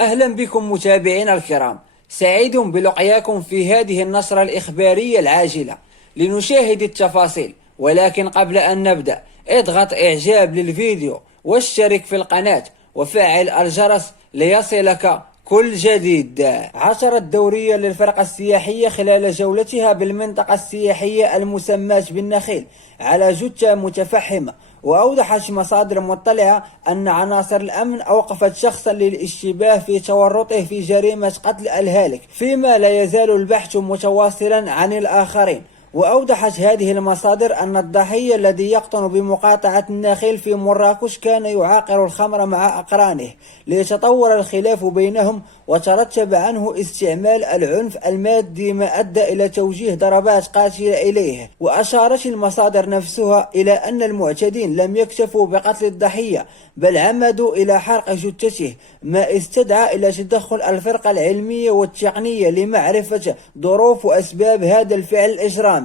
أهلا بكم متابعينا الكرام، سعيد بلقياكم في هذه النشرة الإخبارية العاجلة لنشاهد التفاصيل. ولكن قبل أن نبدأ اضغط إعجاب للفيديو واشترك في القناة وفعل الجرس ليصلك كل جديد. عثرت دورية للفرقة السياحية خلال جولتها بالمنطقة السياحية المسماة بالنخيل على جثة متفحمة، وأوضحت مصادر مطلعة أن عناصر الأمن أوقفت شخصا للاشتباه في تورطه في جريمة قتل الهالك، فيما لا يزال البحث متواصلا عن الآخرين. وأوضحت هذه المصادر أن الضحية الذي يقطن بمقاطعة النخيل في مراكش كان يعاقر الخمر مع أقرانه، ليتطور الخلاف بينهم وترتب عنه استعمال العنف المادي ما أدى إلى توجيه ضربات قاتلة إليه. وأشارت المصادر نفسها إلى أن المعتدين لم يكتفوا بقتل الضحية بل عمدوا إلى حرق جثته، ما استدعى إلى تدخل الفرقة العلمية والتقنية لمعرفة ظروف وأسباب هذا الفعل الإجرامي.